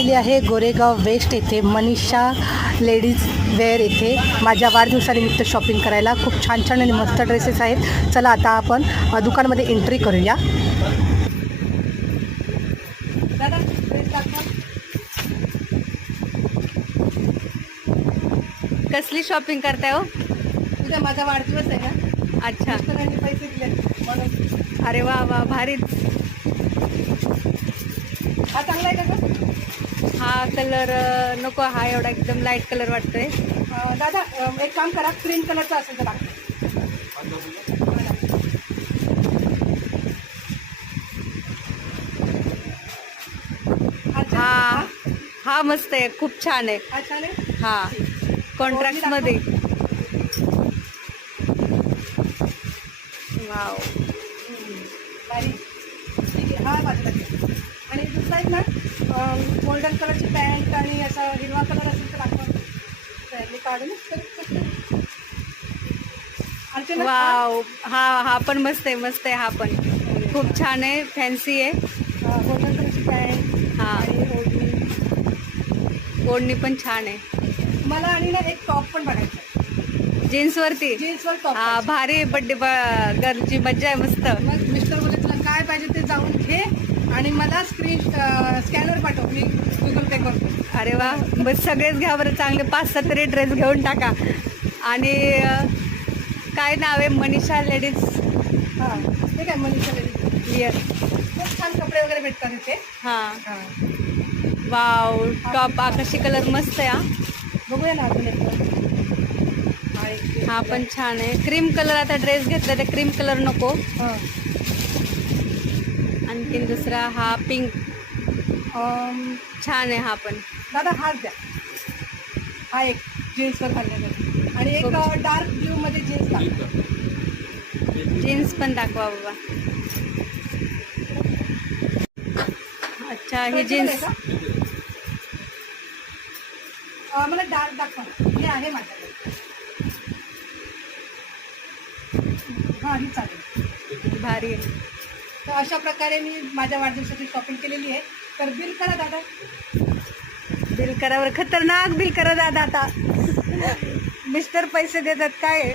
आलेली आहे गोरेगाव वेस्ट येथे मनीषा लेडीज वेअर येथे माझ्या वाढदिवसानिमित्त शॉपिंग करायला खूप छान छान आणि मस्त ड्रेसेस आहेत. चला आता आपण दुकानामध्ये एंट्री करूया. दादा ड्रेस दाखवा. कसली शॉपिंग करताय हो? उद्या माझा वाढदिवस आहे ना. अच्छा. मिस्टरांनी पैसे दिले म्हणून. अरे वा वा, भारीच. हा चांगला आहे का गं? हा कलर नको, हा एवढा एकदम लाईट कलर वाटतोय. दादा एक काम करा, क्रीम कलरचा असेल तर दाखवा. हा हा मस्त आहे, खूप छान आहे. हा छान आहे. हा कॉन्ट्रास्ट मध्ये. वाव. भारी. ठीक आहे, हा बाजूला घे. आणि दुसरा एक ना गोल्डन कलरची पॅन्ट आणि असा हिरवा कलर असेल तर दाखवा. तर मी काढून अर्चना. वाव, हा हा पण मस्त आहे, मस्त आहे. हा पण खूप छान आहे, फॅन्सी आहे. गोल्डन कलरची पॅन्ट हा. आणि ओढणी. ओढणी पण छान आहे. मला आणि ना एक टॉप पण बघायचा आहे. जीन्सवरती. जीन्सवर टॉप. हा भारी, बड्डे गर्लची मज्जा आहे, मस्त. मग मिस्टर बोलले तुला काय पाहिजे ते जाऊन घे आणि मला स्कॅनर पाठव, मी गुगल पे करतो. अरे वा, बस सगळेच घ्या बरं, चांगले 5-6 तरी ड्रेस घेऊन टाका. आणि काय नाव आहे? मनीषा लेडीज हां ठीक आहे. Manisha ladies wear. खूप छान कपडे वगैरे भेटतात इथे. हां. हां वाव, टॉप आकाशी कलर मस्त आहे. हा बघूया ना अजून एक. हा पण छान आहे. क्रीम कलर, आता ड्रेस घेतला ते क्रीम कलर नको. हां आणखीन दुसरा हा पिंक छान आहे. हा पण दादा हाच द्या. हा एक जीन्सवर घालण्यासाठी आणि एक डार्क ब्ल्यूमध्ये जीन्स दाखवा. जीन्स पण दाखवा बाबा. अच्छा, ही जीन्स. मला डार्क दाखवा. हे आहे माझ्याकडे. हां ही चालेल. भारी आहे. तर अशा प्रकारे मी माझ्या वाढदिवसाची शॉपिंग केलेली आहे. तर बिल करा दादा. बिल करावर खतरनाक बिल करा दादा. आता मिस्टर पैसे देतात काय?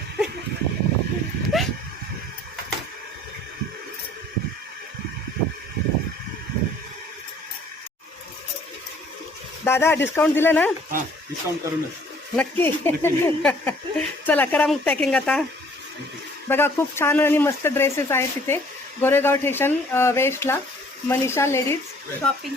दादा डिस्काउंट दिलं ना? हां, डिस्काउंट करूनच. नक्की. चला करा मग पॅकिंग आता. बघा खूप छान आणि मस्त ड्रेसेस आहेत तिथे गोरेगाव स्टेशन वेस्टला. Manisha ladies shopping.